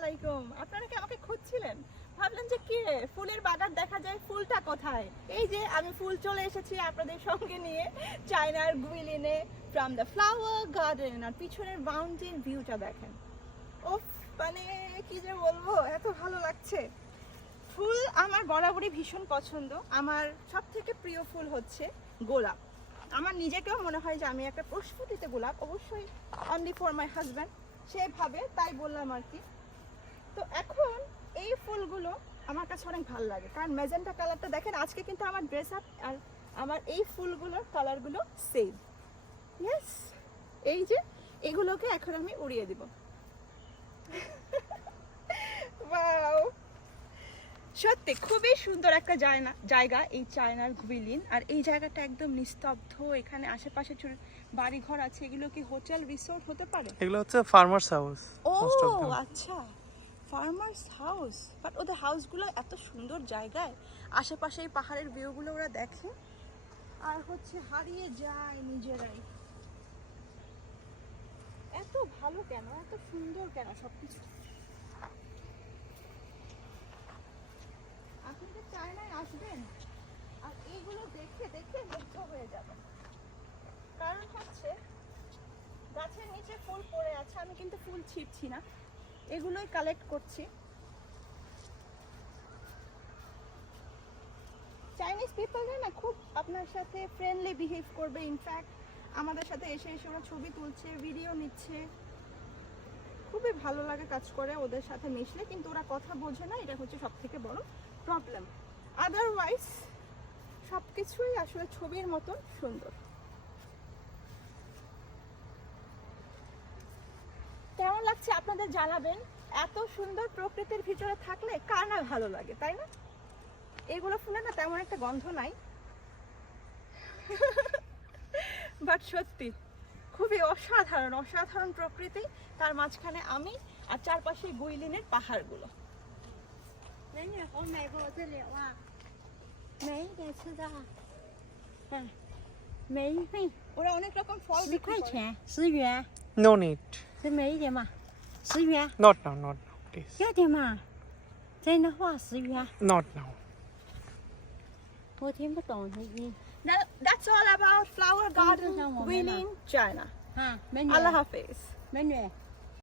আলাইকুম। আপনারা কি আমাকে খুঁজছিলেন? ভাবলেন যে কি ফুলের বাগান দেখা যায় ফুলটা কোথায়? এই যে আমি ফুল চলে এসেছি আপনাদের সঙ্গে নিয়ে, চায়নার গুইলিনে ফ্রম দ্য ফ্লাওয়ার গার্ডেন আর পিছনের মাউন্টেন ভিউটা দেখেন। ওফ মানে কি যে বলব, এত ভালো লাগছে। ফুল আমার বরাবরই ভীষণ পছন্দ। আমার সব থেকে প্রিয় ফুল হচ্ছে গোলাপ। আমার নিজেকেও মনে হয় যে আমি একটা প্রস্ফুটিত গোলাপ। অবশ্যই অনলি ফর মাই হাজব্যান্ড সেভাবে তাই বললাম আর কি। তো এখন এই ফুলগুলো আমার কাছে অনেক ভালো লাগে। কারণ মেজেন্টা কালারটা দেখেন আজকে কিন্তু আমার ড্রেস আপ আর আমার এই ফুলগুলোর কালারগুলো সেম ইয়েস এই যে এগুলোকে এখন আমি উড়িয়ে দিব! সত্যি খুবই সুন্দর একটা জায়গা জায়গা এই চায়নার গুইলিন। আর এই জায়গাটা একদম নিস্তব্ধ এখানে আশেপাশে ছোট বাড়ি ঘর আছে এগুলো কি হোটেল রিসোর্ট হতে পারে? এগুলো হচ্ছে ফার্মার্স হাউস ও. আচ্ছা। ফার্মার্স হাউস বাট ওদের হাউসগুলো এত সুন্দর জায়গায়। আশেপাশে পাহাড়ের ভিউগুলো ওরা দেখে। আর হচ্ছে হারিয়ে যায় নিজেরাই। এত ভালো কেন? এত সুন্দর কেন সবকিছু? আপনি তো চায়নায় আসবেন? আর এইগুলো দেখে দেখে মুগ্ধ হয়ে যাবেন। কারণ হচ্ছে, গাছের নিচে ফুল পড়ে আছে। আমি কিন্তু ফুল ছিঁড়ছি না। এগুলোই কালেক্ট করছি। চাইনিজ পিপলরা না খুব আপনার সাথে ফ্রেন্ডলি বিহেভ করবে। ইনফ্যাক্ট আমাদের সাথে এসে এসে ওরা ছবি তুলছে ভিডিও নিচ্ছে। খুবই ভালো লাগে কাজ করে ওদের সাথে মিশলে, কিন্তু ওরা কথা বোঝে না, এটা হচ্ছে সব থেকে বড় প্রবলেম আদারওয়াইজ সব কিছুই আসলে ছবির মতন সুন্দর। লাগছে আপনাদের জানাবেন এত সুন্দর প্রকৃতির ভিতরে থাকলে কার না ভালো লাগে তাই না এগুলো ফুলে না তেমন একটা গন্ধ নাই বাট সত্যি খুবই অসাধারণ অসাধারণ প্রকৃতি তার মাঝখানে আমি আর চারপাশে গুইলিনের পাহাড়গুলো 美女红梅给我这里哇，没得吃的，嗯，梅会 ওরা অনেক রকম ফল 十 বিক্রি 块 করে। 钱，十元， No need. 再美一点嘛， 十元。Not now, not now, please. 要点嘛？真的话十元，Not now. 我听不懂的音。That, that's all about flower garden, Winning China. 啊，美女，Allah Hafiz. 美女，